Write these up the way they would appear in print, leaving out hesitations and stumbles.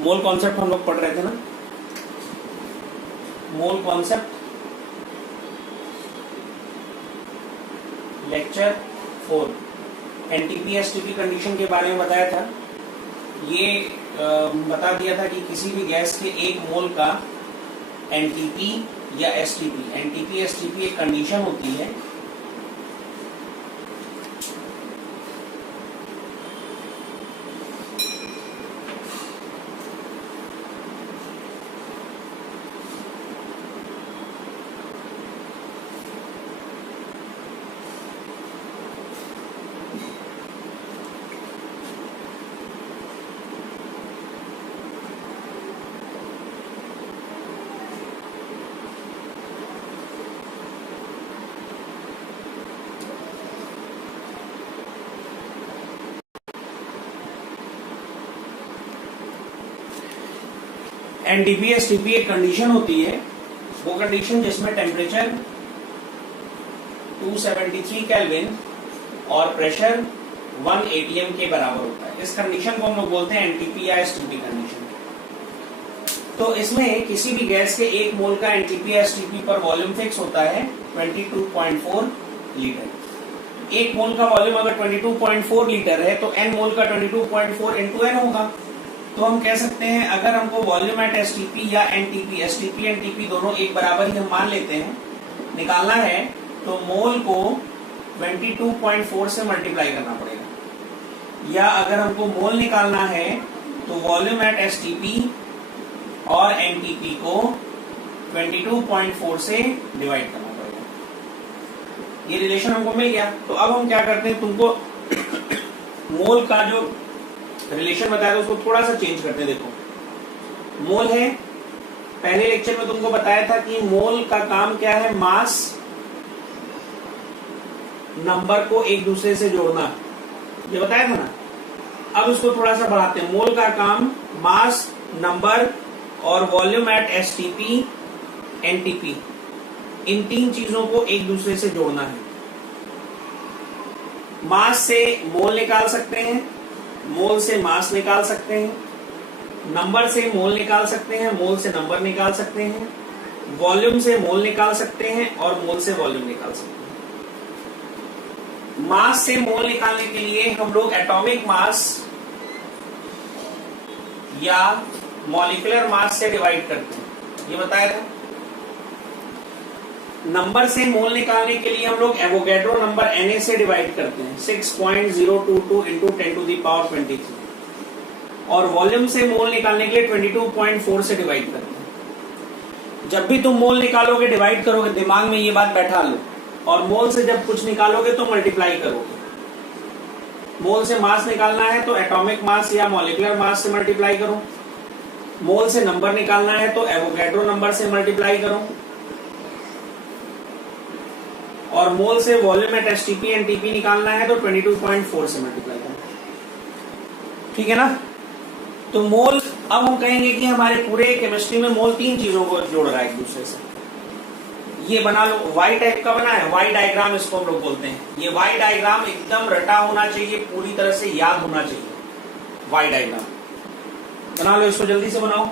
Mole concept हम लोग पढ़ रहे थे ना, mole concept lecture 4, NTP STP condition के बारे में बताया था। ये बता दिया था कि किसी भी गैस के एक मोल का एनटीपी या एसटीपी, एनटीपी एसटीपी एक कंडीशन होती है एनटीपी एसटीपी एक कंडीशन होती है, वो कंडीशन जिसमें टेम्परेचर 273 केल्विन और प्रेशर 1 atm के बराबर होता है। इस कंडीशन को हम लोग बोलते हैं एनटीपी या एसटीपी कंडीशन। तो इसमें किसी भी गैस के एक मोल का एनटीपी या एसटीपी पर वॉल्यूम फिक्स होता है 22.4 लीटर। एक मोल का वॉल्यूम अगर 22.4 लीटर है तो एन मोल का 22.4 इंटू एन होगा। तो हम कह सकते हैं अगर हमको वॉल्यूम एट एसटीपी या एनटीपी, एसटीपी एनटीपी दोनों एक बराबर ही हम मान लेते हैं, निकालना है तो मोल को 22.4 से मल्टीप्लाई करना पड़ेगा। या अगर हमको मोल निकालना है तो वॉल्यूम एट एसटीपी और एनटीपी को 22.4 से डिवाइड करना पड़ेगा। ये रिलेशन हमको मिल गया। तो अब हम क्या करते हैं, तुमको मोल का जो रिलेशन बताया था उसको थोड़ा सा चेंज करते हैं। देखो मोल है, पहले लेक्चर में तुमको बताया था कि मोल का काम क्या है, मास नंबर को एक दूसरे से जोड़ना, ये बताया था ना। अब इसको थोड़ा सा बढ़ाते हैं। मोल का काम मास नंबर और वॉल्यूम एट एसटीपी एनटीपी, इन तीन चीजों को एक दूसरे से जोड़ना है। मास से मोल निकाल सकते हैं, मोल से मास निकाल सकते हैं, नंबर से मोल निकाल सकते हैं, मोल से नंबर निकाल सकते हैं, वॉल्यूम से मोल निकाल सकते हैं और मोल से वॉल्यूम निकाल सकते हैं। मास से मोल निकालने के लिए हम लोग एटॉमिक मास या मॉलिक्यूलर मास से डिवाइड करते हैं, ये बताया था। नंबर से मोल निकालने के लिए हम लोग एवोगैड्रो नंबर Na से डिवाइड करते हैं, 6.022 इंटू 10 टू द पावर 23। और वॉल्यूम से मोल निकालने के लिए 22.4 से डिवाइड करते हैं। जब भी तुम मोल निकालोगे डिवाइड करोगे, दिमाग में ये बात बैठा लो। और मोल से जब कुछ निकालोगे तो मल्टीप्लाई करोगे। मोल से मास निकालना है तो एटॉमिक मास या मॉलिक्यूलर मास से मल्टीप्लाई करो। मोल से नंबर निकालना है तो एवोगैड्रो नंबर से मल्टीप्लाई करो। और मोल से वॉल्यूम एट एसटीपी एनटीपी निकालना है तो 22.4 से मल्टीप्लाई करना। ठीक है ना। तो मोल, अब हम कहेंगे कि हमारे पूरे केमिस्ट्री में मोल तीन चीजों को जोड़ रहा है एक दूसरे से। ये बना लो, वाई टाइप का बना है, वाई डायग्राम इसको हम लोग बोलते हैं। ये वाई डायग्राम एकदम रटा होना चाहिए, पूरी तरह से याद होना चाहिए। वाई डायग्राम बना लो, इसको जल्दी से बनाओ।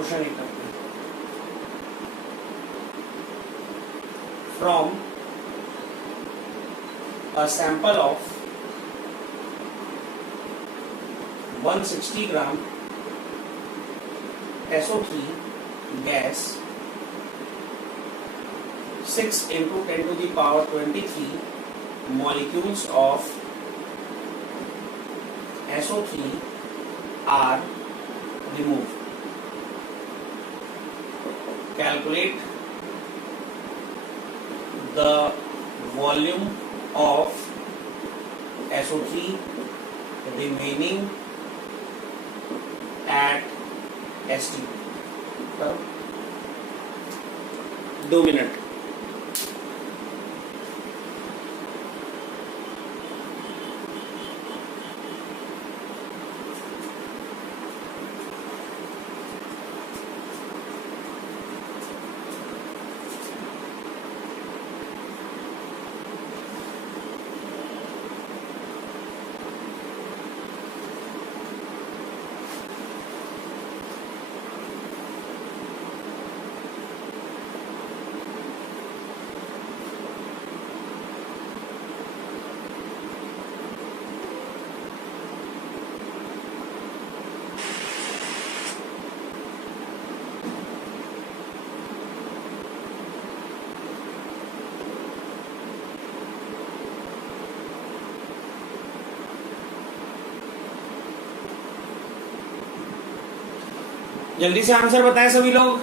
क्वेश्चन एक करते हैं। From a sample of 160 gram SO3 gas, 6 into 10 to the power 23 molecules of SO3 are removed. Calculate the volume of SO3 remaining at ST. 2 minute. जल्दी से आंसर बताएं सभी लोग।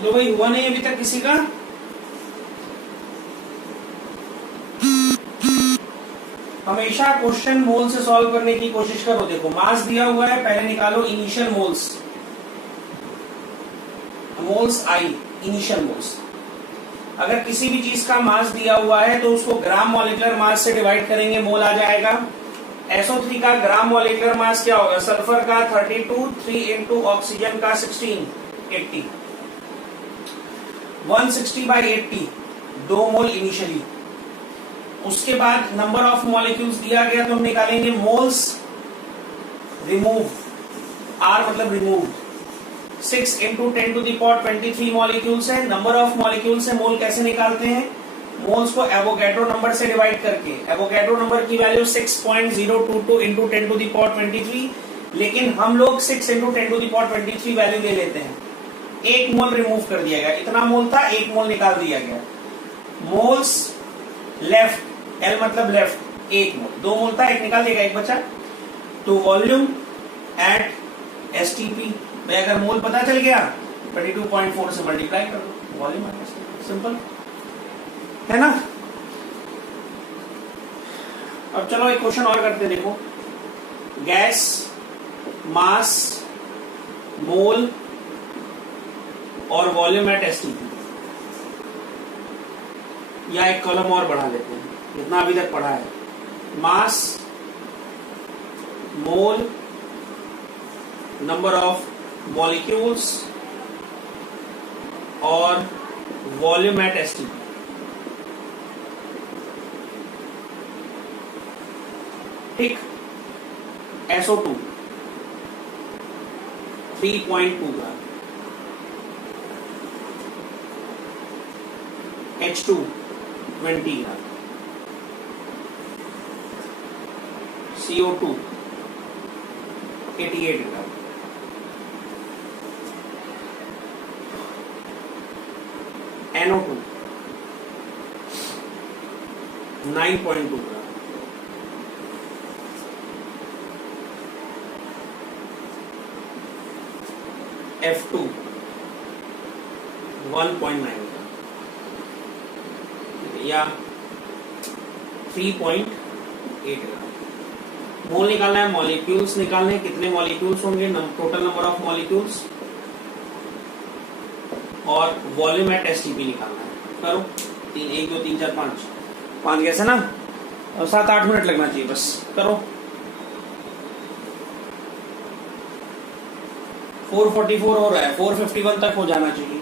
चलो भाई, हुआ नहीं अभी तक किसी का? हमेशा क्वेश्चन मोल से सॉल्व करने की कोशिश करो। देखो मास दिया हुआ है, पहले निकालो इनिशियल मोल्स। मोल्स आई, इनिशियल मोल्स। अगर किसी भी चीज का मास दिया हुआ है तो उसको ग्राम मॉलिक्यूलर मास से डिवाइड करेंगे, मोल आ जाएगा। SO3 का ग्राम मॉलिक्यूलर मास क्या होगा? सल्फर का 32, 3 इंटू ऑक्सीजन का 16, 80। 160/80, 2 मोल इनिशियली। उसके बाद नंबर ऑफ मॉलिक्यूल्स दिया गया तो हम निकालेंगे मोल्स रिमूव, आर मतलब रिमूव। 6 इंटू 10⁻23 मॉलिक्यूल्स है। नंबर ऑफ मॉलिक्यूल्स से मोल कैसे निकालते हैं? मोल्स को एवोगैड्रो नंबर से डिवाइड करके। एवोगैड्रो नंबर की वैल्यू 6.022 इंटू 10⁻23, लेकिन हम लोग 6 इंटू 10⁻23 वैल्यू ले लेते हैं। एक मोल रिमूव कर दिया गया, इतना मोल था, एक मोल निकाल दिया गया। मोल्स लेफ्ट, एल मतलब लेफ्ट, एक मोल, दो मोल था, एक निकाल दिया गया, एक बचा। तो वॉल्यूम एट एसटीपी, अगर मोल पता चल गया 22.4 से मल्टीप्लाई कर दो, वॉल्यूम एट एसटीपी, सिंपल है ना। अब चलो एक क्वेश्चन और करते हैं, देखो। गैस, मास, मोल और वॉल्यूम एट एसटीपी, या एक कॉलम और बढ़ा लेते हैं, जितना अभी तक पढ़ा है। मास, मोल, नंबर ऑफ मॉलिक्यूल्स और वॉल्यूम एट एसटीपी। ठीक, SO2 3.2 ग्राम, H2 20 ग्राम, CO2 88 ग्राम, NO2 9.2 ग्राम, F2 1.9 ग्राम, या 3.8 ग्राम। मोल निकालना है, मॉलिक्यूल्स निकालने हैं, कितने मॉलिक्यूल्स होंगे, टोटल नंबर ऑफ मॉलिक्यूल्स, और वॉल्यूम एट एसटीपी निकालना है। करो, 1 2 3 4 5 कैसे ना, और 7-8 मिनट लगना चाहिए बस, करो। 444 हो रहा है, 451 तक हो जाना चाहिए।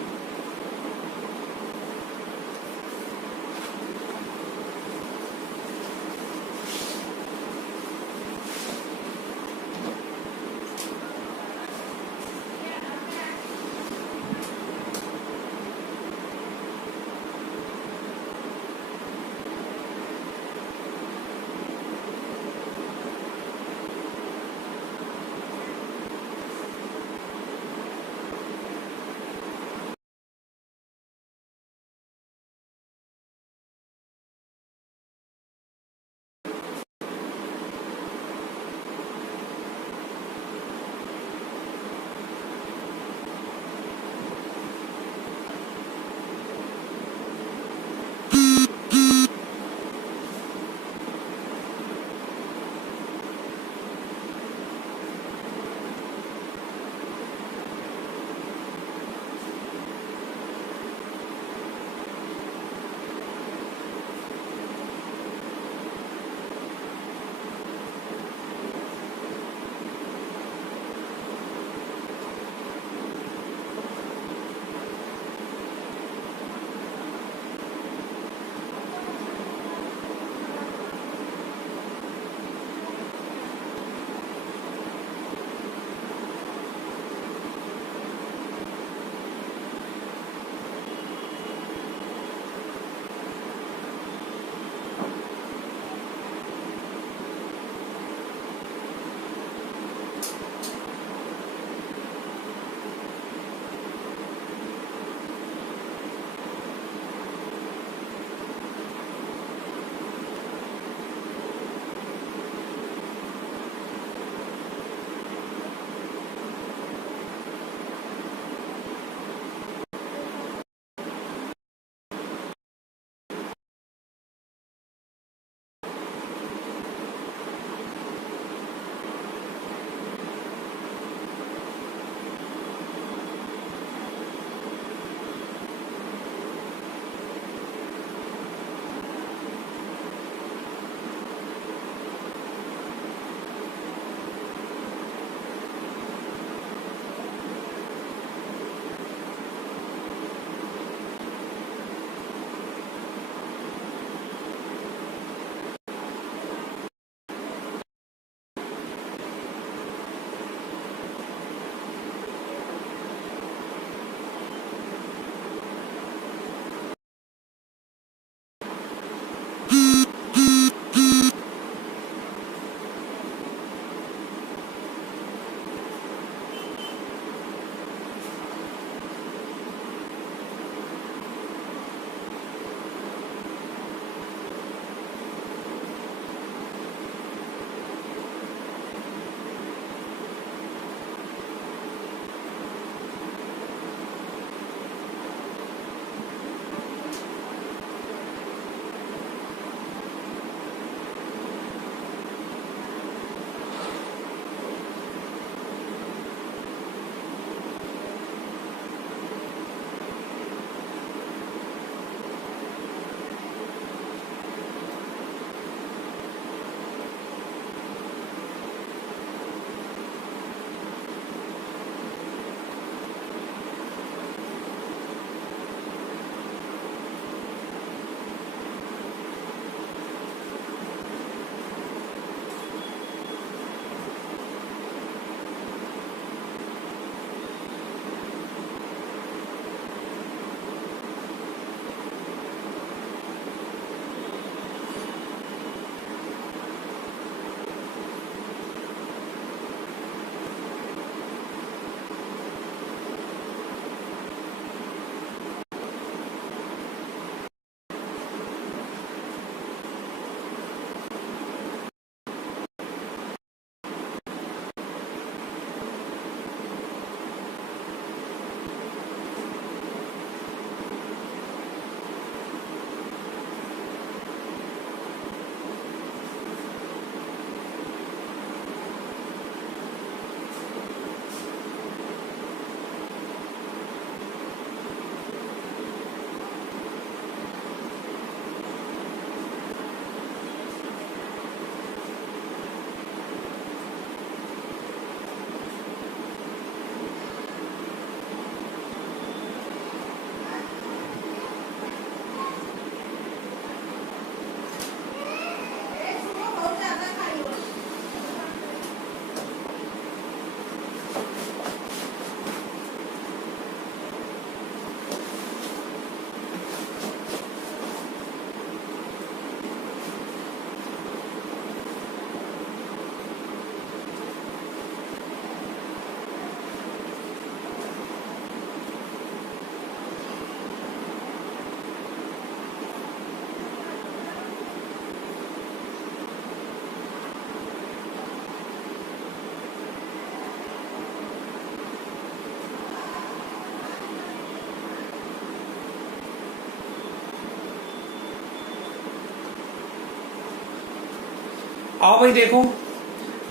आओ भाई देखो,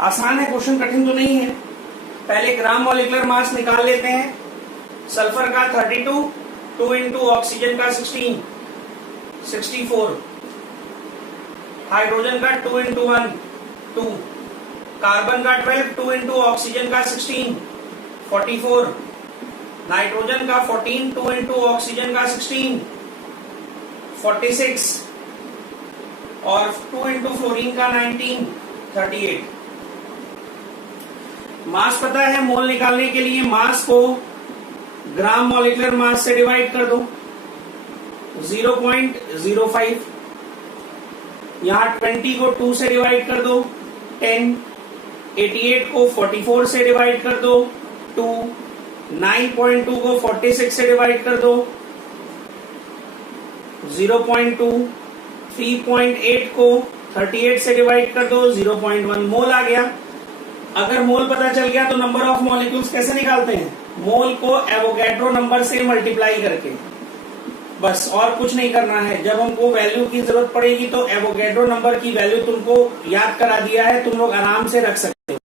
आसान है क्वेश्चन, कठिन तो नहीं है। पहले ग्राम मॉलिक्यूलर मास निकाल लेते हैं। सल्फर का 32, 2 इंटू ऑक्सीजन का 16, 64। हाइड्रोजन का 2 इंटू 1, 2। कार्बन का 12, 2 इंटू ऑक्सीजन का 16, 44। नाइट्रोजन का 14, 2 इंटू ऑक्सीजन का 16, 46। और 2 इंटू फ्लोरीन का 19, 38। मास पता है, मोल निकालने के लिए मास को ग्राम मॉलिक्यूलर मास से डिवाइड कर दो, 0.05। यहां 20 को 2 से डिवाइड कर दो, 10। 88 को 44 से डिवाइड कर दो, 2। 9.2 को 46 से डिवाइड कर दो, 0.2। 3.8 को 38 से डिवाइड कर दो, 0.1। मोल आ गया। अगर मोल पता चल गया तो नंबर ऑफ मॉलिक्यूल्स कैसे निकालते हैं? मोल को एवोगैड्रो नंबर से मल्टीप्लाई करके, बस और कुछ नहीं करना है। जब हमको वैल्यू की जरूरत पड़ेगी तो एवोगैड्रो नंबर की वैल्यू तुमको याद करा दिया है, तुम लोग आराम से रख सकते हो।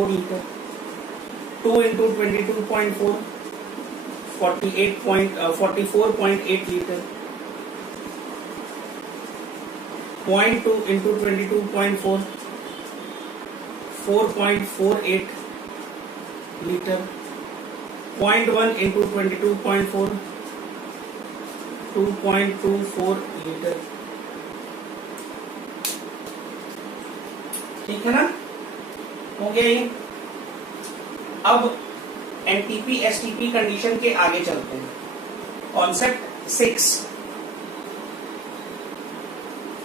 Litre, 2 into 22.4, 44.8 litre. 0.2 into 22.4, 4.48 litre. 0.1 into 22.4, 2.24 litre. ठीक है ना, हो गया ये। अब एनटीपी एसटीपी कंडीशन के आगे चलते हैं। Concept 6,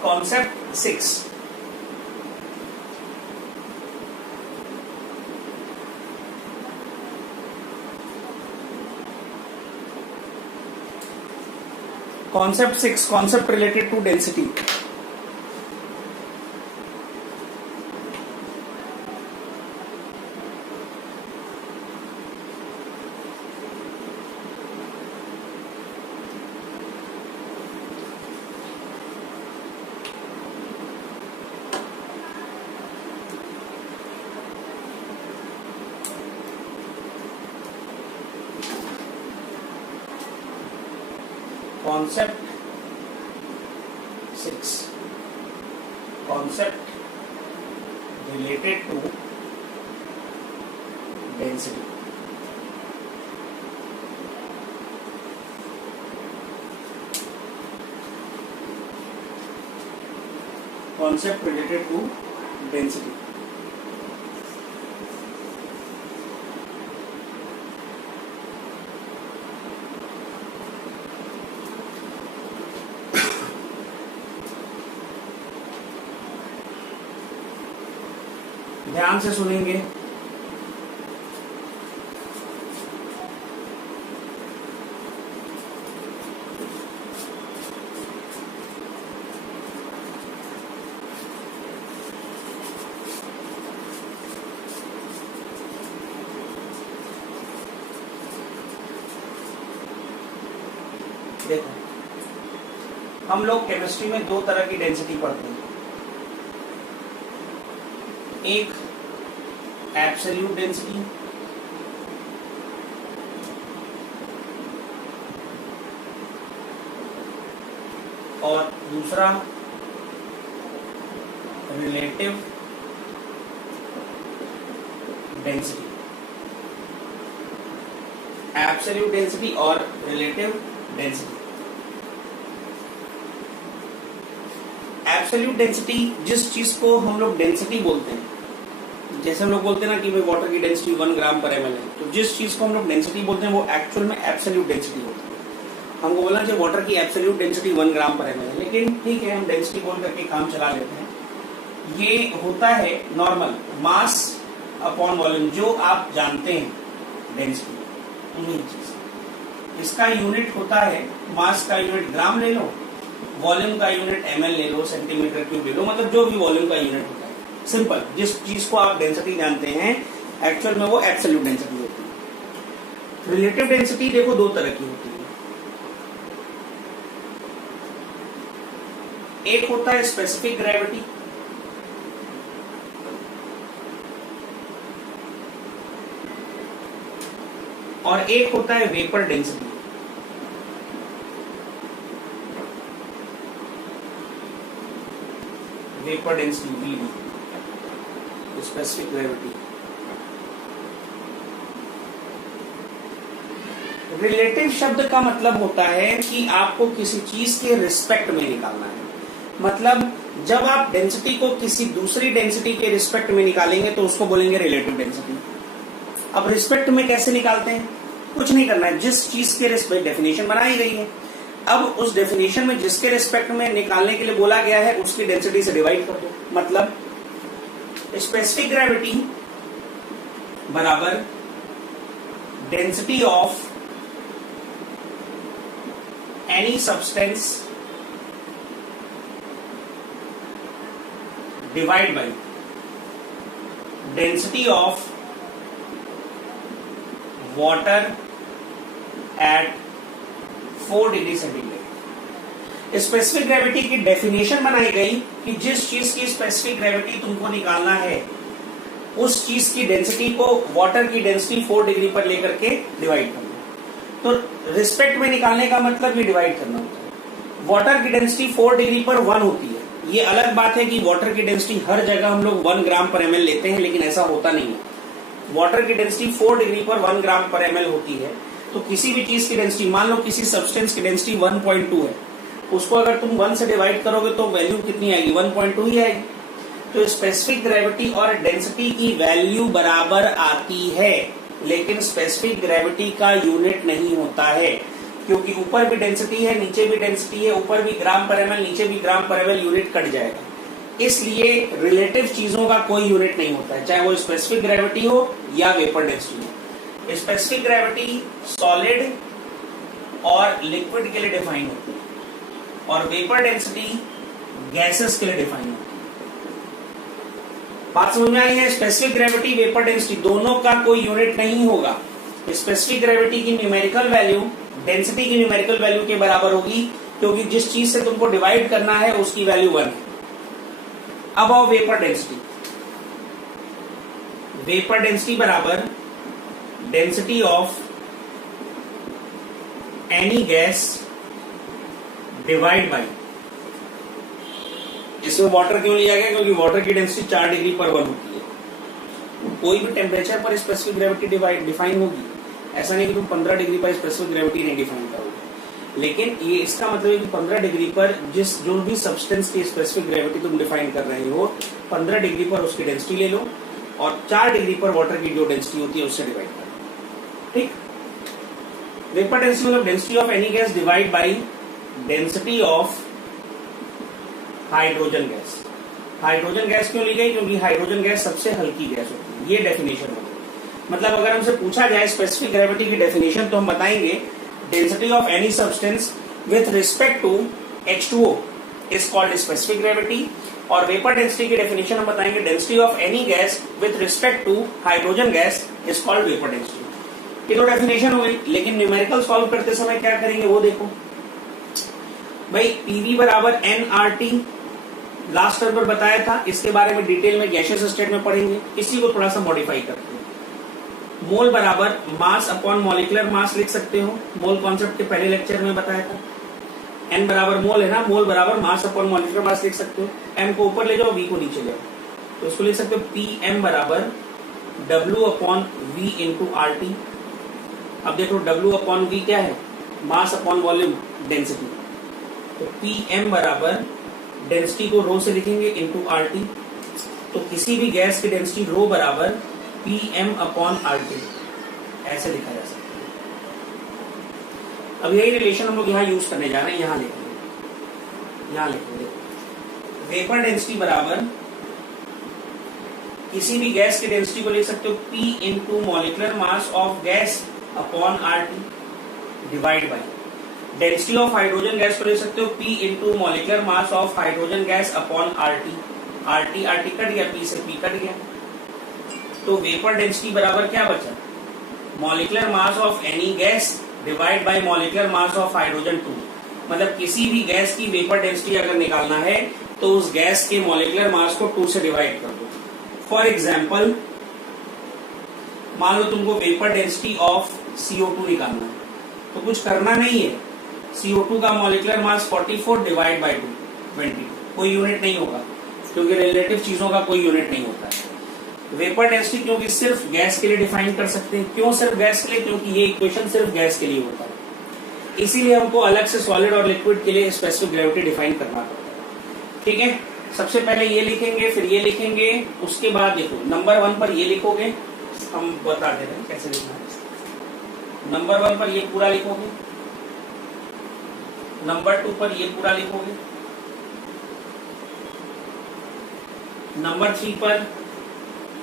concept 6। Concept 6, concept related to density. Concept 6, concept related to density. Concept related to density. ध्यान से सुनेंगे। देखो, हम लोग केमिस्ट्री में दो तरह की डेंसिटी पढ़ते हैं। एक एब्सोल्यूट डेंसिटी, और दूसरा रिलेटिव डेंसिटी। एब्सोल्यूट डेंसिटी और रिलेटिव डेंसिटी। एब्सोल्यूट डेंसिटी जिस चीज को हम लोग डेंसिटी बोलते हैं, जैसे हम लोग बोलते हैं ना कि भाई वाटर की डेंसिटी 1 ग्राम पर ml है, तो जिस चीज को हम लोग डेंसिटी बोलते हैं वो एक्चुअल में एब्सोल्यूट डेंसिटी होती है। हमको बोलना चाहिए वाटर की एब्सोल्यूट डेंसिटी 1 ग्राम पर ml है, लेकिन ठीक है, हम डेंसिटी बोल करके काम चला लेते हैं। ये होता है नॉर्मल मास अपॉन वॉल्यूम, जो आप जानते हैं डेंसिटी, उन्हीं चीज। इसका यूनिट होता है, मास का यूनिट ग्राम ले लो वॉल्यूम का यूनिट ml ले लो, सेंटीमीटर क्यूब ले लो, मतलब जो भी वॉल्यूम का यूनिट होता है। सिंपल, जिस चीज को आप डेंसिटी जानते हैं एक्चुअल में वो एब्सोल्यूट डेंसिटी होती है। रिलेटिव डेंसिटी देखो दो तरह की होती है, एक होता है स्पेसिफिक ग्रेविटी, और एक होता है vapour density. Vapour density VD, specific gravity. Relative शब्द का मतलब होता है कि आपको किसी चीज के रिस्पेक्ट में निकालना है। मतलब जब आप डेंसिटी को किसी दूसरी डेंसिटी के रिस्पेक्ट में निकालेंगे तो उसको बोलेंगे रिलेटिव डेंसिटी। अब रिस्पेक्ट में कैसे निकालते हैं? कुछ नहीं करना है, जिस चीज के रिस्पेक्ट डेफिनेशन बनाई गई है, अब उस डेफिनेशन में जिसके रिस्पेक्ट में निकालने के लिए बोला गया है उसकी डेंसिटी से डिवाइड कर दो। मतलब स्पेसिफिक ग्रेविटी बराबर density of any substance divide by density of water at 4 degree centigrade. Specific gravity की डेफिनेशन बनाई गई कि जिस चीज की स्पेसिफिक ग्रेविटी तुमको निकालना है उस चीज की डेंसिटी को वाटर की डेंसिटी 4 डिग्री पर लेकर के डिवाइड करना। तो रिस्पेक्ट में निकालने का मतलब ये डिवाइड करना होता है। वाटर की डेंसिटी 4 डिग्री पर 1 होती है। ये अलग बात है कि वाटर की डेंसिटी हर जगह हम लोग 1 ग्राम पर ml लेते हैं, लेकिन ऐसा होता नहीं है। वाटर की डेंसिटी 4 डिग्री पर 1 ग्राम पर ml होती है। तो किसी भी चीज की डेंसिटी, मान लो किसी सब्सटेंस की डेंसिटी 1.2 है, उसको अगर तुम 1 से डिवाइड करोगे तो वैल्यू कितनी आएगी? 1.2 ही आएगी। तो स्पेसिफिक ग्रेविटी और डेंसिटी की वैल्यू बराबर आती है, लेकिन स्पेसिफिक ग्रेविटी का यूनिट नहीं होता है, क्योंकि ऊपर भी डेंसिटी है, नीचे भी डेंसिटी है, ऊपर भी ग्राम पर ml, नीचे भी ग्राम पर ml, यूनिट कट जाएगा। इसलिए रिलेटिव चीजों का कोई यूनिट नहीं होता है, चाहे वो स्पेसिफिक ग्रेविटी हो या वेपर डेंसिटी हो। स्पेसिफिक ग्रेविटी सॉलिड और लिक्विड के लिए डिफाइन होती है, और वेपर डेंसिटी गैसेस के लिए डिफाइन होती है। बात समझ में आई है? स्पेसिफिक ग्रेविटी, वेपर डेंसिटी दोनों का कोई यूनिट नहीं होगा। स्पेसिफिक ग्रेविटी की न्यूमेरिकल वैल्यू डेंसिटी की न्यूमेरिकल वैल्यू के बराबर होगी, क्योंकि जिस चीज से तुमको डिवाइड करना है उसकी वैल्यू 1 है। अब आओ वेपर डेंसिटी। वेपर डेंसिटी बराबर density of any gas divide by, इसमें वाटर क्यों लिया गया? क्योंकि वाटर की डेंसिटी 4 डिग्री पर 1 होती है। कोई भी टेम्परेचर पर स्पेसिफिक ग्रेविटी डिफाइन होगी, ऐसा नहीं कि तुम 15 डिग्री पर स्पेसिफिक ग्रेविटी नहीं डिफाइन करोगे, लेकिन ये इसका मतलब है कि 15 डिग्री पर जो भी सब्सटेंस की स्पेसिफिक ग्रेविटी तुम डिफाइन कर रहे हो, 15 डिग्री पर उसकी डेंसिटी ले लो और 4 डिग्री पर वाटर की जो डेंसिटी होती है उससे डिवाइड कर लो। ठीक। वेपर डेंसिटी मतलब density of any gas divide by density of hydrogen gas. Hydrogen gas क्यों ली गई? क्योंकि हाइड्रोजन गैस सबसे हल्की गैस होती है। ये डेफिनेशन होगी। मतलब अगर हमसे पूछा जाए स्पेसिफिक ग्रेविटी की डेफिनेशन, तो हम बताएंगे density of any substance with respect to H2O is called specific gravity, और वेपर डेंसिटी की डेफिनेशन हम बताएंगे density of any gas with respect to hydrogen gas is called vapour density. ये तो डेफिनेशन हो गई, लेकिन न्यूमेरिकल सॉल्व करते समय क्या करेंगे वो देखो भाई। PV बराबर nRT लास्ट टर्म पर बताया था, इसके बारे में डिटेल में गैसियस स्टेट में पढ़ेंगे। इसी को थोड़ा सा मॉडिफाई करते हैं। मोल बराबर मास अपॉन मॉलिक्यूलर मास लिख सकते हो, मोल कॉन्सेप्ट के पहले लेक्चर में बताया था। n बराबर मोल है ना, मोल बराबर मास अपॉन मॉलिक्यूलर मास लिख सकते हो। m को ऊपर ले जाओ, v को नीचे ले जाओ, तो इसको लिख सकते हो Pm बराबर W upon V into RT। अब देखो W अपॉन V क्या है? Mass upon volume density. तो Pm बराबर डेंसिटी को रो से लिखेंगे इंटू RT। तो किसी भी गैस की डेंसिटी रो बराबर Pm अपॉन RT ऐसे लिखा जा सकता है। अब यही रिलेशन हम लोग यहाँ यूज करने जा रहे हैं। यहाँ लिखेंगे, यहाँ लिखेंगे वेपर डेंसिटी बराबर किसी भी गैस की डेंसिटी को लिख सकते हो P into molecular mass of gas upon RT divide by density of hydrogen gas को लिख सकते हो P into molecular mass of hydrogen gas upon RT। RT cut गया, P से P कट गया, तो वेपर डेंसिटी बराबर क्या बचा? Molecular mass of any gas divide by molecular mass of hydrogen 2। मतलब किसी भी गैस की वेपर डेंसिटी अगर निकालना है तो उस गैस के मॉलिक्यूलर मास को 2 से डिवाइड कर दो। फॉर एग्जाम्पल, मान लो तुमको वेपर डेंसिटी ऑफ CO2 निकालना है, तो कुछ करना नहीं है, CO2 का मॉलिक्यूलर मास 44 डिवाइड बाय 2 22, कोई यूनिट नहीं होगा क्योंकि रिलेटिव चीजों का कोई यूनिट नहीं होता है। वेपर डेंसिटी क्योंकि सिर्फ गैस के लिए डिफाइन कर सकते हैं। क्यों सिर्फ गैस के लिए? क्योंकि ये इक्वेशन सिर्फ गैस के लिए होता है, इसीलिए हमको अलग से सॉलिड और लिक्विड के लिए स्पेसिफिक ग्रेविटी डिफाइन करना पड़ता है। ठीक है, सबसे पहले ये लिखेंगे, फिर ये लिखेंगे, उसके बाद देखो नंबर 1 पर ये लिखोगे, हम बता दे रहे हैं कैसे लिखना है। नंबर 1 पर ये पूरा लिखोगे, नंबर 2 पर ये पूरा लिखोगे, नंबर 3 पर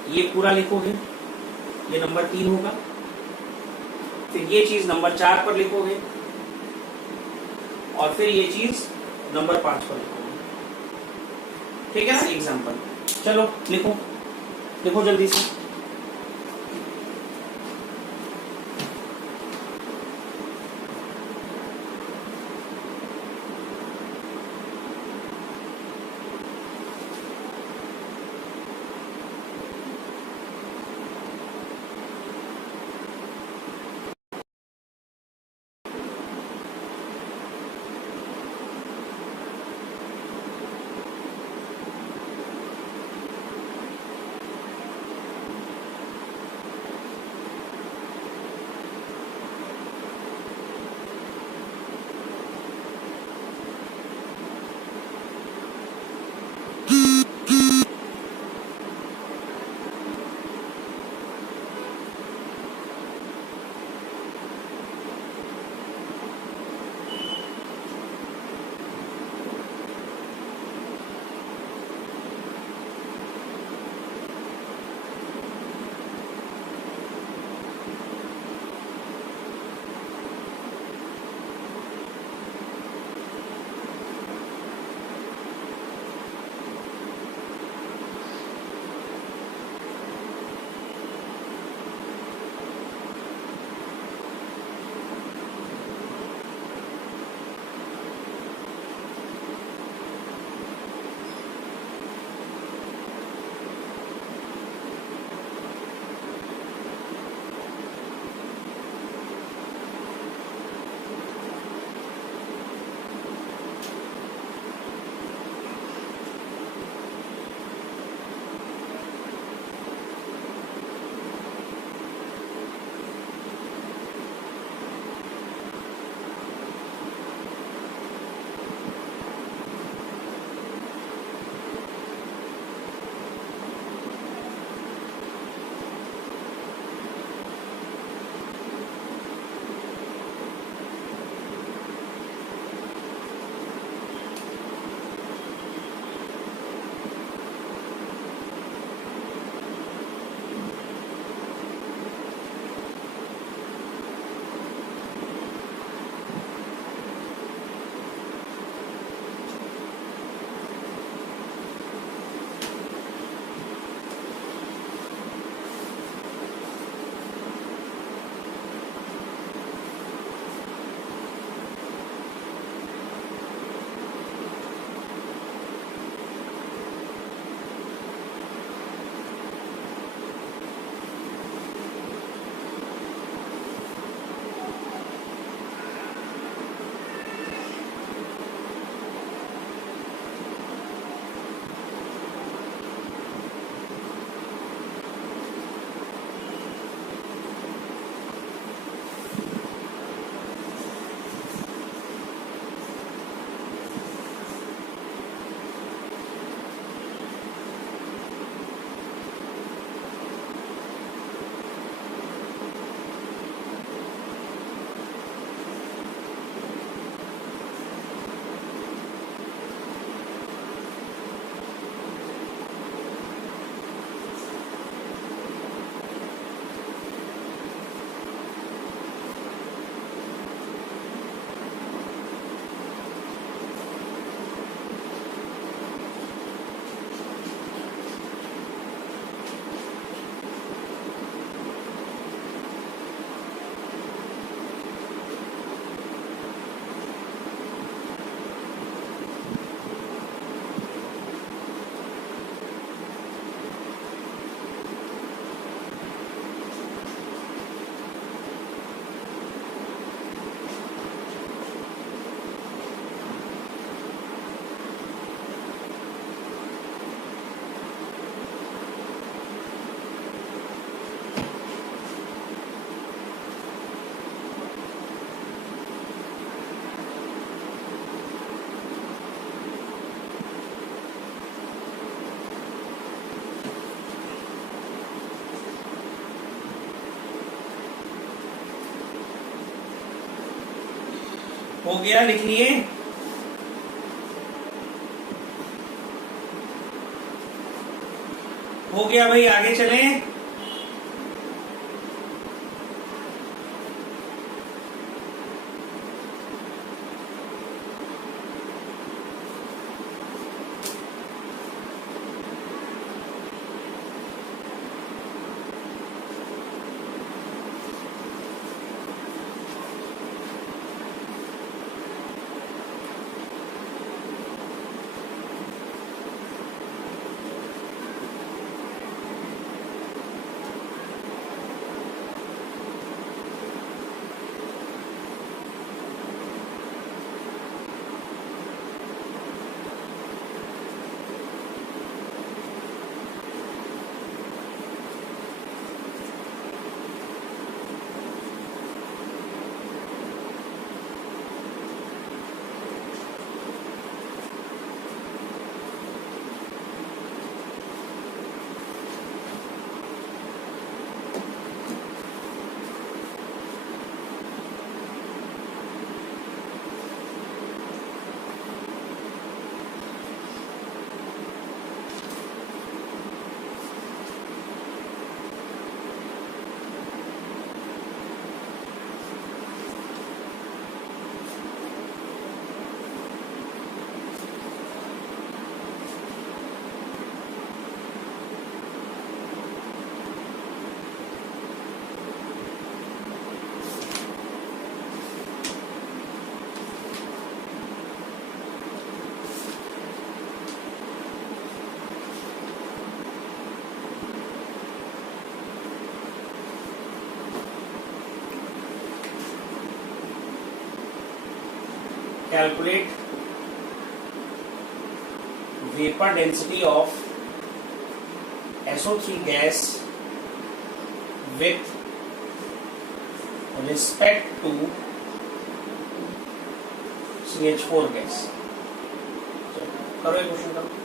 ये पूरा लिखोगे, ये नंबर 3 होगा, फिर ये चीज नंबर 4 पर लिखोगे और फिर ये चीज नंबर 5 पर लिखोगे। ठीक है ना एग्जाम्पल? चलो लिखो, लिखो जल्दी से। हो गया, लिख लिए। हो गया भाई, आगे चलें। Calculate vapor density of SO3 gas with respect to CH4 gas. करो ये क्वेश्चन करो।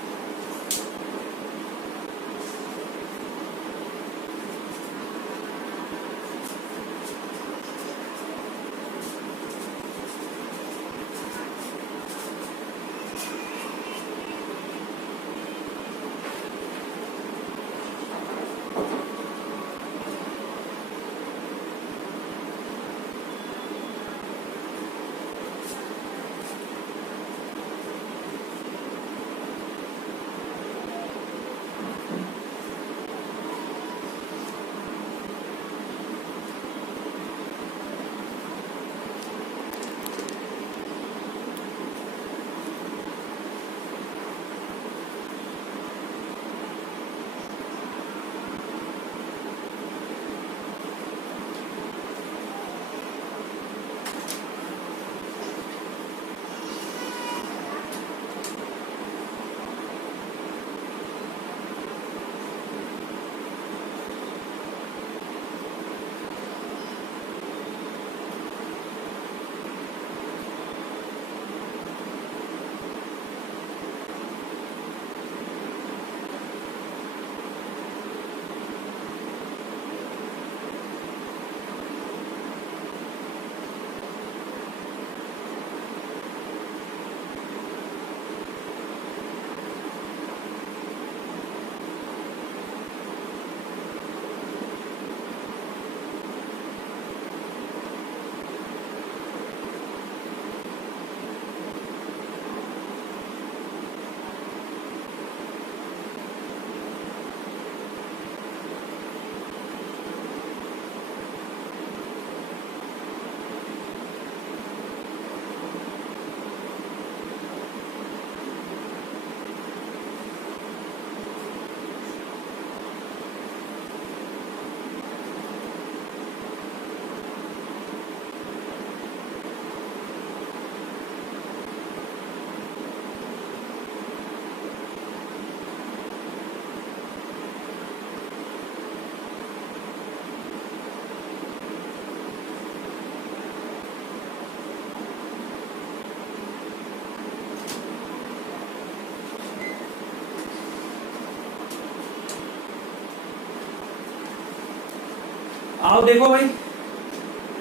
आओ देखो भाई,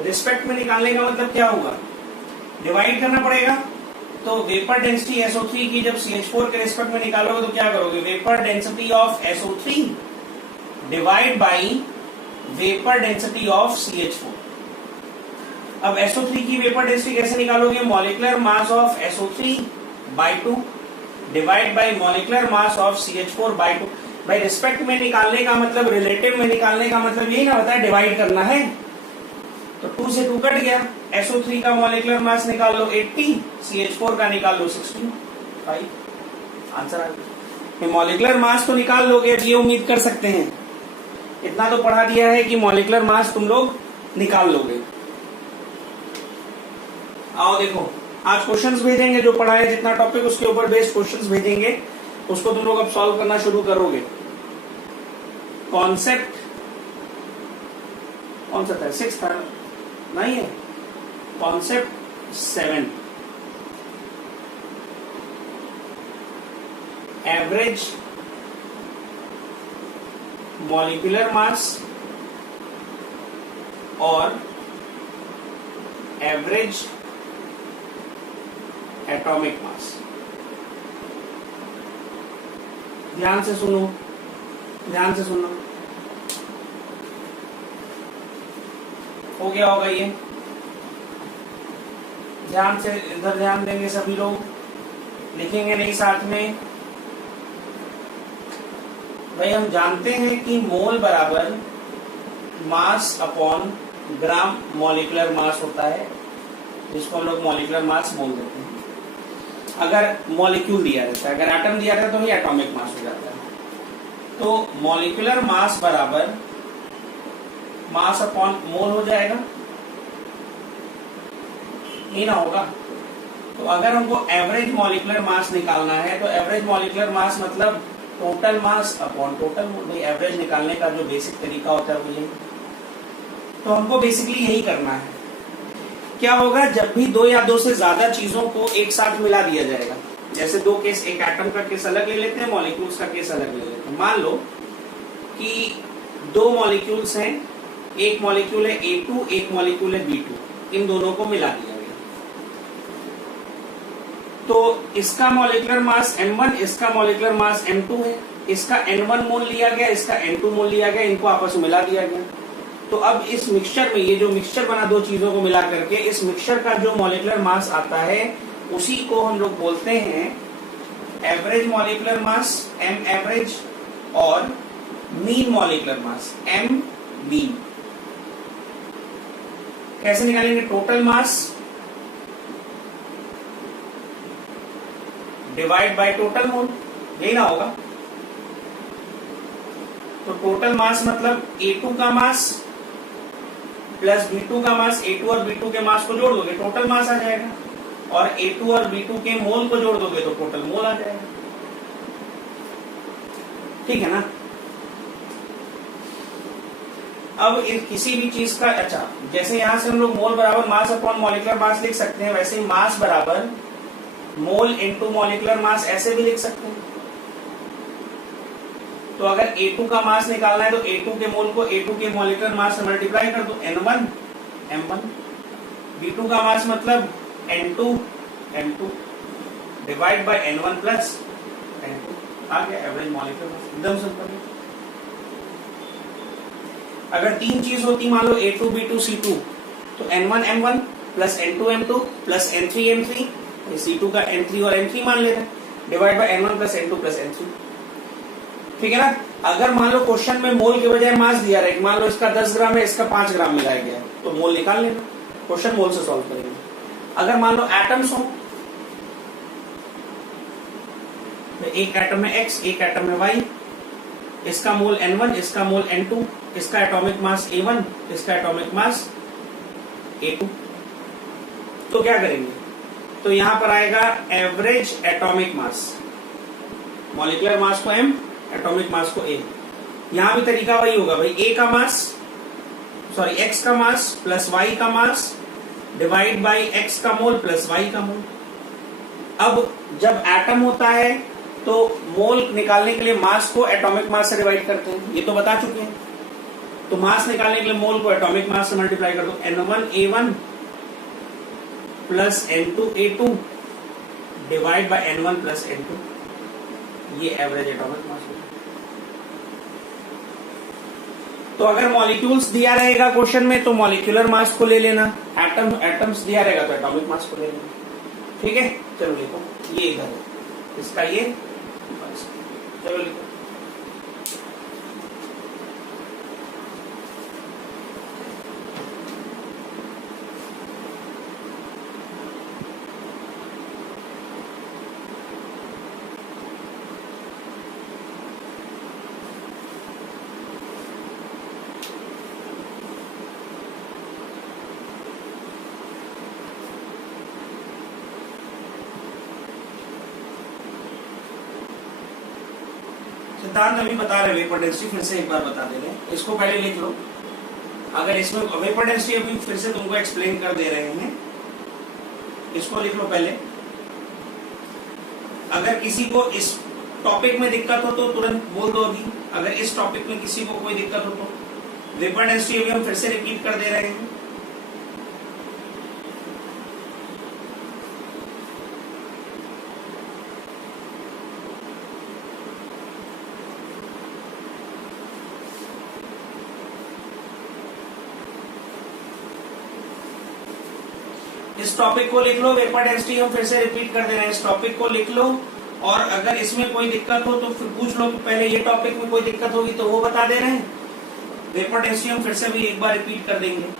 रिस्पेक्ट में निकालने का मतलब क्या होगा? डिवाइड करना पड़ेगा। तो वेपर डेंसिटी SO3 की जब CH4 के रिस्पेक्ट में निकालोगे तो क्या करोगे, vapour density of SO3 divide by vapour density of CH4। अब SO3 की वेपर डेंसिटी कैसे निकालोगे, molecular mass of SO3 by 2 divide by molecular mass of CH4 by 2। भाई रिस्पेक्ट में निकालने का मतलब, रिलेटिव में निकालने का मतलब यही ना होता है, डिवाइड करना है। तो 2 से 2 कट गया, SO3 का मॉलिक्यूलर मास निकाल लो 80, CH4 का निकाल लो 65। आंसर आ गया। मॉलिक्यूलर मास तो निकाल लोगे, अब ये उम्मीद कर सकते हैं, इतना तो पढ़ा दिया है कि मॉलिक्यूलर मास तुम लोग निकाल लोगे। आओ देखो, आज क्वेश्चंस भेजेंगे, जो पढ़ा है जितना टॉपिक उसके ऊपर बेस्ड क्वेश्चंस भेजेंगे, उसको तुम लोग अब सॉल्व करना शुरू करोगे। कॉन्सेप्ट कौन सा था, 6 था नहीं है, कॉन्सेप्ट 7, एवरेज मॉलिक्यूलर मास और एवरेज एटॉमिक मास। ध्यान से सुनो, ध्यान से सुनो, हो गया होगा ये, ध्यान से इधर ध्यान देंगे सभी लोग, लिखेंगे नहीं साथ में। भाई हम जानते हैं कि मोल बराबर mass upon gram molecular mass होता है, जिसको हम लोग मॉलिक्यूलर मास बोल देते हैं। अगर मॉलिक्यूल दिया रहता है, अगर एटम दिया रहता है तो ही एटॉमिक मास हो जाता है। तो मॉलिक्यूलर मास बराबर मास अपॉन मोल हो जाएगा, ये ना होगा। तो अगर हमको एवरेज मॉलिक्यूलर मास निकालना है तो एवरेज मॉलिक्यूलर मास मतलब total mass upon total mole. भाई एवरेज निकालने का जो बेसिक तरीका होता है वो यही, तो हमको बेसिकली यही करना है। क्या होगा, जब भी 2 या 2 से ज्यादा चीजों को एक साथ मिला दिया जाएगा, जैसे 2 केस, एक एटम का केस अलग ले लेते हैं, मॉलिक्यूल्स का केस अलग ले लेते हैं। मान लो कि 2 मॉलिक्यूल्स हैं, एक मॉलिक्यूल है A2, एक मॉलिक्यूल है B2, इन दोनों को मिला दिया गया। तो इसका मॉलिक्यूलर मास M1, इसका मॉलिक्यूलर मास M2 है, इसका N1 मोल लिया गया, इसका N2 मोल लिया गया, इनको आपस में मिला दिया गया। तो अब इस मिक्सचर में, ये जो मिक्सचर बना 2 चीजों को मिला करके, इस मिक्सचर का जो मॉलिक्यूलर मास आता है उसी को हम लोग बोलते हैं average molecular mass M average और mean molecular mass M mean. कैसे निकालेंगे, total mass divide by total mole, यही ना होगा। तो टोटल मास मतलब A2 का मास प्लस B2 का मास, A2 और B2 के मास को जोड़ दोगे टोटल मास आ जाएगा, और A2 और B2 के मोल को जोड़ दोगे तो टोटल मोल आ जाएगा। ठीक है ना। अब किसी भी चीज का, अच्छा जैसे यहां से हम लोग मोल बराबर मास अपॉन मॉलिक्यूलर मास लिख सकते हैं, वैसे ही मास बराबर मोल इनटू मॉलिक्यूलर मास ऐसे भी लिख सकते हैं। तो अगर A2 का मास निकालना है तो A2 के मोल को A2 के मॉलिक्यूलर मास से मल्टीप्लाई कर दो, N1 M1। B2 का मास मतलब N2 M2 divide by N1 plus N2, आ गया एवरेज मॉलिक्यूलर मास। एकदम सिंपल है। अगर 3 चीज होती, मान लो A2 B2 C2, तो N1 M1 plus N2 M2 plus N3 M3, C2 का N3 और M3 मान लेते हैं, divide by N1 plus N2 plus N3। ठीक है ना। अगर मान लो क्वेश्चन में मोल के बजाय मास दिया रहे, मान लो इसका 10 ग्राम है, इसका 5 ग्राम मिलाया गया, तो मोल निकाल लेना, क्वेश्चन मोल से सॉल्व करेंगे। अगर मान लो एटम्स हो, तो एक एटम में X, एक एटम में Y, इसका मोल N1, इसका मोल N2, इसका एटॉमिक मास A1, इसका एटॉमिक मास A2, तो क्या करेंगे, तो यहां पर आएगा average atomic mass, molecular mass को M, एटॉमिक मास को A। यहां भी तरीका वही होगा भाई, A का मास, सॉरी X का मास प्लस Y का मास डिवाइड बाय X का मोल प्लस Y का मोल। अब जब एटम होता है तो मोल निकालने के लिए मास को एटॉमिक मास से डिवाइड करते हैं, ये तो बता चुके हैं। तो मास निकालने के लिए मोल को एटॉमिक मास से मल्टीप्लाई कर दो, N1 A1 plus N2A2 divide by N1 plus N2, ये एवरेज एटॉमिक मास होगा। तो अगर मॉलिक्यूल्स दिया रहेगा क्वेश्चन में तो मॉलिक्यूलर मास को ले लेना, एटम्स दिया रहेगा तो एटॉमिक मास को ले लेना। ठीक है, चलो लिखो, ये इधर है, इसका ये, चलो लिखो। सिद्धांत अभी बता रहे वेपर डेंसिटी, फिर से एक बार बता दे रहे हैं, इसको पहले लिख लो। अगर इसमें वेपर डेंसिटी अभी फिर से तुमको एक्सप्लेन कर दे रहे हैं, इसको लिख लो पहले। अगर किसी को इस टॉपिक में दिक्कत हो तो तुरंत बोल दो अभी, अगर इस टॉपिक में किसी को कोई दिक्कत हो तो। वेपर डेंसिटी अभी हम फिर से रिपीट कर दे रहे हैं। इस टॉपिक को लिख लो, वेपर डेंसिटी हम फिर से रिपीट कर दे रहे हैं, इस टॉपिक को लिख लो। और अगर इसमें कोई दिक्कत हो तो फिर पूछ लो कि पहले ये टॉपिक में कोई दिक्कत होगी तो वो बता दे रहे हैं। वेपर डेंसिटी हम फिर से भी एक बार रिपीट कर देंगे।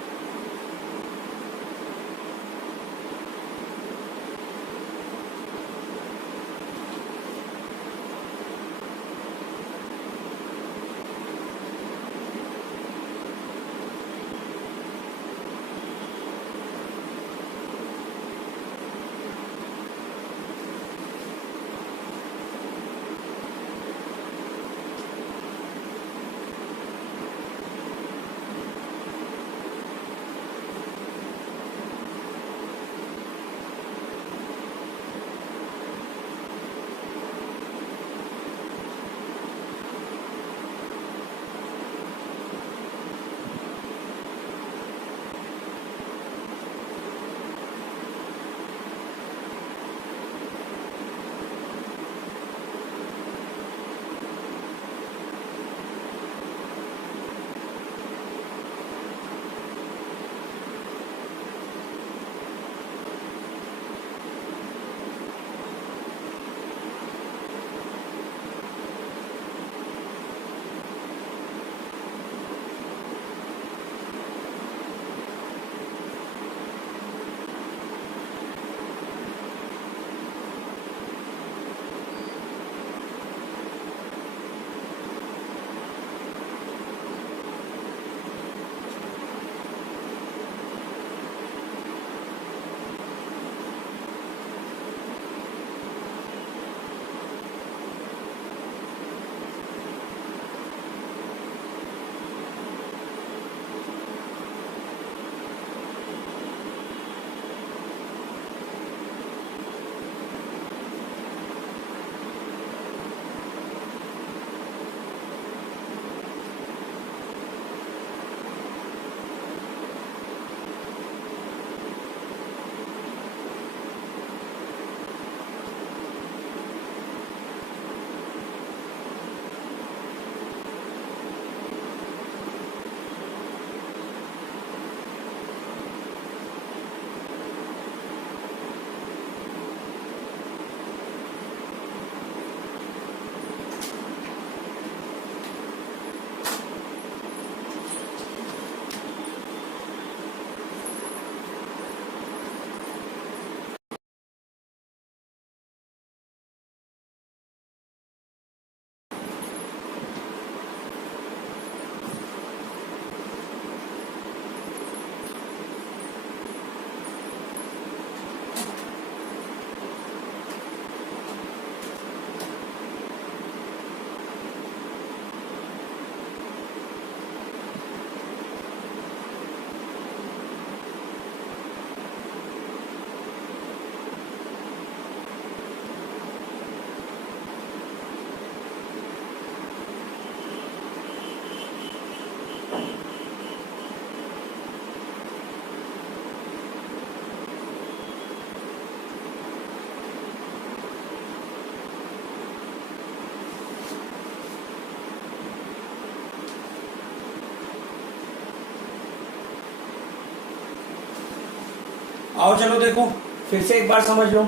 आओ चलो देखो फिर से एक बार समझ लो,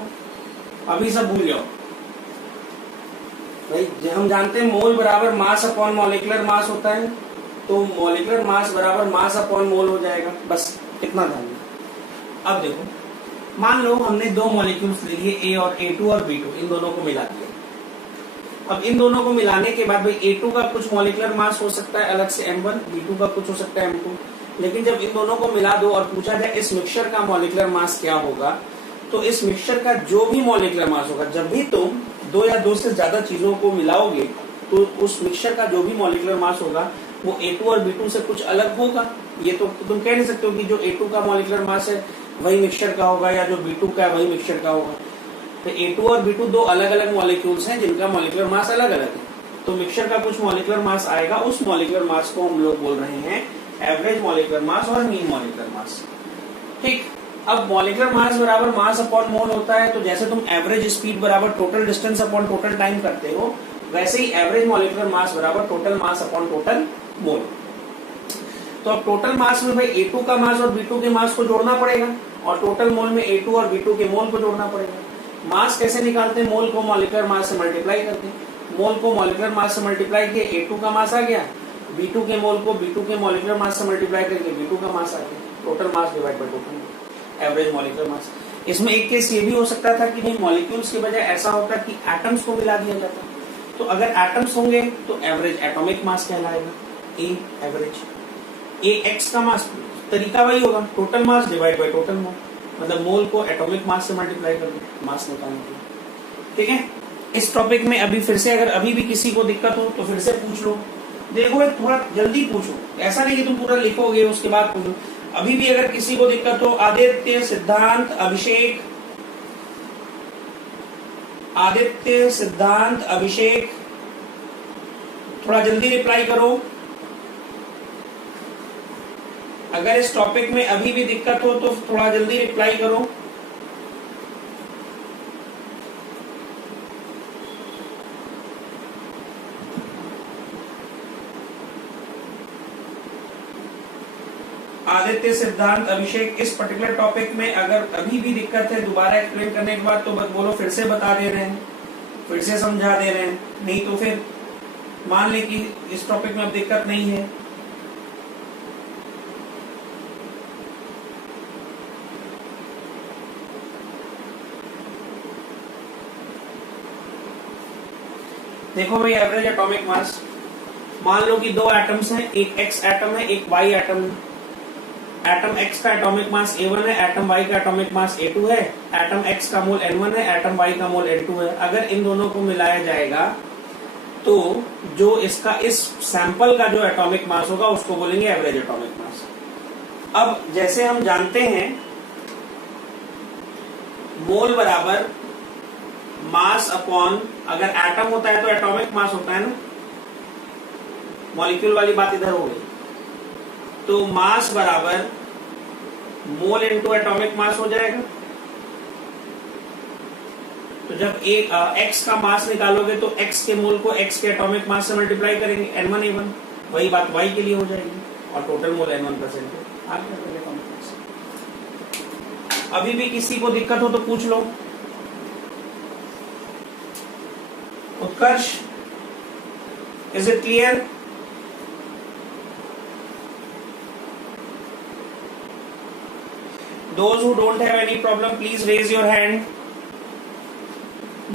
अभी सब भूल जाओ भाई। हम जानते हैं मोल बराबर मास अपॉन मॉलिक्यूलर मास होता है, तो मॉलिक्यूलर मास बराबर मास अपॉन मोल हो जाएगा, बस इतना ध्यान दो। अब देखो मान लो हमने दो मॉलिक्यूल्स ले लिए A और A2 और B2, इन दोनों को मिला दिया। अब इन दोनों को मिलाने के बाद भाई A2 का कुछ मॉलिक्यूलर मास हो सकता है अलग से M1, B2 का कुछ हो सकता है M2, लेकिन जब इन दोनों को मिला दो और पूछा जाए इस मिक्सचर का मॉलिक्यूलर मास क्या होगा, तो इस मिक्सचर का जो भी मॉलिक्यूलर मास होगा, जब भी तुम दो या दो से ज्यादा चीजों को मिलाओगे तो उस मिक्सचर का जो भी मॉलिक्यूलर मास होगा वो A2 और B2 से कुछ अलग होगा। ये तो तुम कह नहीं सकते हो कि जो A2 का मॉलिक्यूलर मास है वही मिक्सचर का होगा या जो B2 का है वही मिक्सचर का होगा। तो A2 और B2 दो अलग अलग मॉलिक्यूल्स हैं जिनका मॉलिक्यूलर मास अलग अलग है, तो मिक्सचर का कुछ मॉलिक्यूलर मास आएगा, उस मॉलिक्यूलर मास को हम लोग बोल रहे हैं एवरेज मॉलिक्यूलर मास और मीन मॉलिक्यूलर मास। ठीक, अब मॉलिक्यूलर मास बराबर मास अपॉन मोल होता है, तो जैसे तुम एवरेज स्पीड बराबर total distance upon total time करते हो, वैसे ही एवरेज मॉलिक्यूलर मास बराबर total mass upon total mole. तो अब टोटल मास में भाई A2 का मास और B2 के मास को जोड़ना पड़ेगा, और टोटल मोल में A2 और B2 के मोल को जोड़ना पड़ेगा। मास कैसे निकालते हैं? मोल को मॉलिक्यूलर मास से मल्टीप्लाई करते हैं। मोल को मॉलिक्यूलर मास से मल्टीप्लाई किए A2 का मास आ गया, B2 के मोल को B2 के मॉलिक्यूलर मास से मल्टीप्लाई करके B2 का मास आ गया। Total mass divide by total average molecular मास। इसमें एक केस ये भी हो सकता था कि नहीं मॉलिक्यूल्स के बजाय ऐसा होता कि एटम्स को मिला दिया जाता, तो अगर एटम्स होंगे तो एवरेज एटॉमिक मास कहलाएगा, ए एवरेज। Ax का मास तरीका वही होगा, total mass divide by total मोल, मतलब मोल को एटॉमिक मास से मल्टीप्लाई कर दो मास निकालने के लिए। ठीक है, इस टॉपिक में अभी फिर से अगर अभी भी किसी को दिक्कत हो तो फिर से पूछ लो। देखो थोड़ा जल्दी पूछो, ऐसा नहीं कि तुम पूरा लिखोगे उसके बाद पूछो। अभी भी अगर किसी को दिक्कत हो, आदित्य, सिद्धांत, अभिषेक, आदित्य, सिद्धांत, अभिषेक, थोड़ा जल्दी रिप्लाई करो। अगर इस टॉपिक में अभी भी दिक्कत हो तो थोड़ा जल्दी रिप्लाई करो। आदित्य, सिद्धांत, अभिषेक, इस पर्टिकुलर टॉपिक में अगर अभी भी दिक्कत है दोबारा एक्सप्लेन करने के बाद तो बोलो फिर से बता दे रहे हैं, फिर से समझा दे रहे हैं, नहीं तो फिर मान ले कि इस टॉपिक में अब दिक्कत नहीं है। देखो भाई एवरेज एटॉमिक मास, मान लो कि दो एटम्स हैं, एक X एटम है एक Y एटम है। एटम X का एटॉमिक मास A1 है, एटम Y का एटॉमिक मास A2 है, एटम X का मोल N1 है, एटम Y का मोल N2 है। अगर इन दोनों को मिलाया जाएगा तो जो इसका इस सैंपल का जो एटॉमिक मास होगा उसको बोलेंगे एवरेज एटॉमिक मास। अब जैसे हम जानते हैं मोल बराबर मास अपॉन, अगर एटम होता है तो एटॉमिक मास होता है ना, मॉलिक्यूल वाली बात इधर हो गई, तो मास बराबर मोल इनटू एटॉमिक मास हो जाएगा। तो जब एक x का मास निकालोगे तो x के मोल को x के एटॉमिक मास से मल्टीप्लाई करेंगे, N1 A1, वही बात y के लिए हो जाएगी, और टोटल मोल N1% अभी भी किसी को दिक्कत हो तो पूछ लो। Utkarsh, is it clear? Those who don't have any problem, please raise your hand.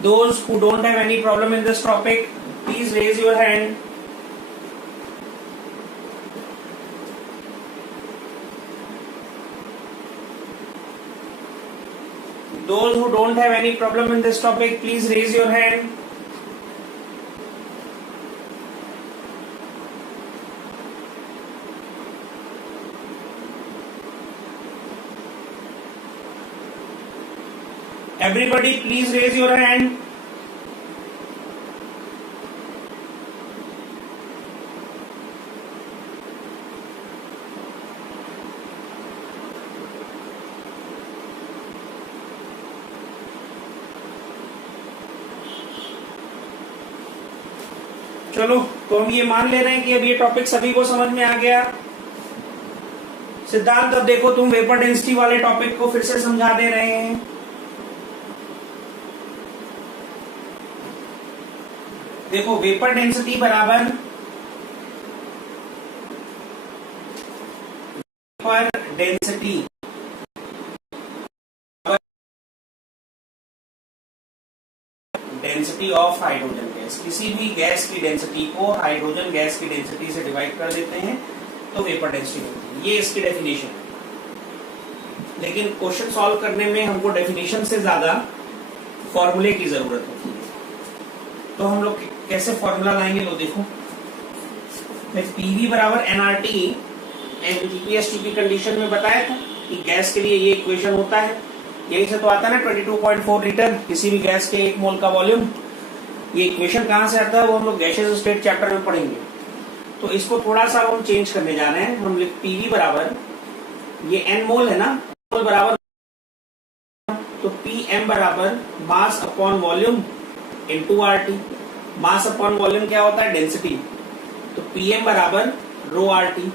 Those who don't have any problem in this topic, please raise your hand. Those who don't have any problem in this topic, please raise your hand. Everybody, please raise your hand. चलो, तो हम ये मान ले रहे हैं कि अब ये टॉपिक सभी को समझ में आ गया। सिद्धांत अब देखो तुम वेपर डेंसिटी वाले टॉपिक को फिर से समझा दे रहे हैं। देखो वेपर डेंसिटी बराबर vapour density density of hydrogen gas. किसी भी गैस की डेंसिटी को हाइड्रोजन गैस की डेंसिटी से डिवाइड कर देते हैं तो वेपर डेंसिटी होती है। ये इसकी डेफिनेशन है। लेकिन क्वेश्चन सॉल्व करने में हमको डेफिनेशन से ज्यादा फॉर्मूले की जरूरत होती है। तो हम लोग कैसे फॉर्मूला लाएंगे, तो देखो पीवी बराबर एनआरटी एनटीपीएसटीपी कंडीशन में बताया था कि गैस के लिए ये इक्वेशन होता है। यही से तो आता है ना 22.4 लीटर किसी भी गैस के 1 मोल का वॉल्यूम। ये इक्वेशन कहां से आता है वो हम लोग गैसेस स्टेट चैप्टर में पढ़ेंगे। तो इसको थोड़ा सा हम चेंज करने जा रहे हैं। हम लिख पीवी बराबर, ये एन मोल है ना, मोल बराबर, तो पीएम बराबर mass upon volume into RT. Mass upon volume क्या होता है, डेंसिटी। तो पीएम बराबर रो आरटी,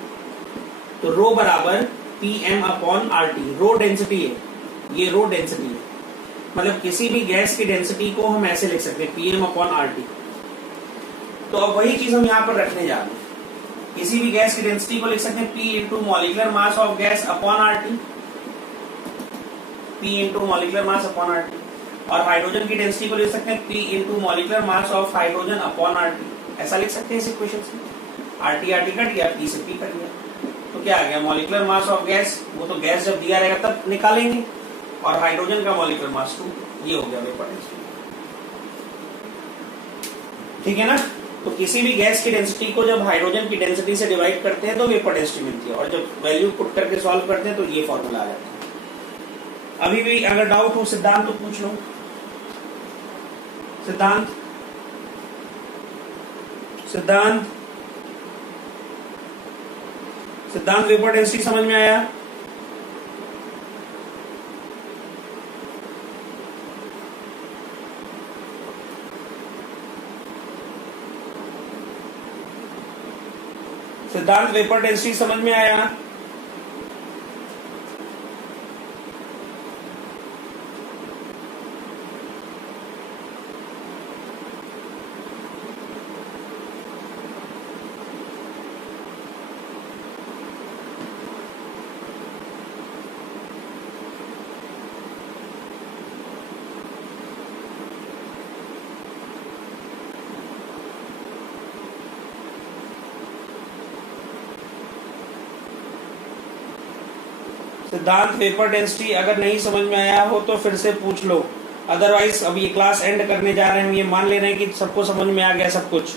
तो रो बराबर PM upon RT. Rho density है, ये रो डेंसिटी है, मतलब किसी भी गैस की डेंसिटी को हम ऐसे लिख सकते हैं पीएम अपॉन आरटी। तो अब वही चीज हम यहाँ पर रखने जा रहे हैं। किसी भी गैस की डेंसिटी को लिख सकते हैं P into molecular mass of gas upon RT, P into molecular mass upon RT. और हाइड्रोजन की डेंसिटी को लिख सकते हैं P into molecular mass of hydrogen upon RT. ऐसा लिख सकते हैं इस इक्वेशन से। आरटी आरटी कट गया, पी से पी कट गया, तो क्या आ गया, मॉलिक्यूलर मास ऑफ गैस, वो तो गैस जब दिया रहेगा तब निकालेंगे, और हाइड्रोजन का मॉलिक्यूलर मास 2, ये हो गया वेपर डेंसिटी। ठीक है ना। तो किसी भी गैस की डेंसिटी को जब हाइड्रोजन की डेंसिटी से डिवाइड करते हैं तो वेपर डेंसिटी मिलती है, और जब वैल्यू पुट करके सॉल्व करते हैं तो ये फॉर्मूला आ जाता है। अभी भी अगर डाउट हो सिद्धांत तो पूछ लो। सिद्धांत सिद्धांत सिद्धांत वेपर डेंसिटी समझ में आया? सिद्धांत वेपर डेंसिटी समझ में आया? सिद्धांत वेपर डेंसिटी अगर नहीं समझ में आया हो तो फिर से पूछ लो, अदरवाइज अब ये क्लास एंड करने जा रहे हैं। ये मान ले रहे हैं कि सबको समझ में आ गया सब कुछ।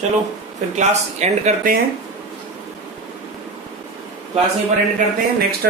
चलो फिर क्लास एंड करते हैं, क्लास यहीं पर एंड करते हैं। नेक्स्ट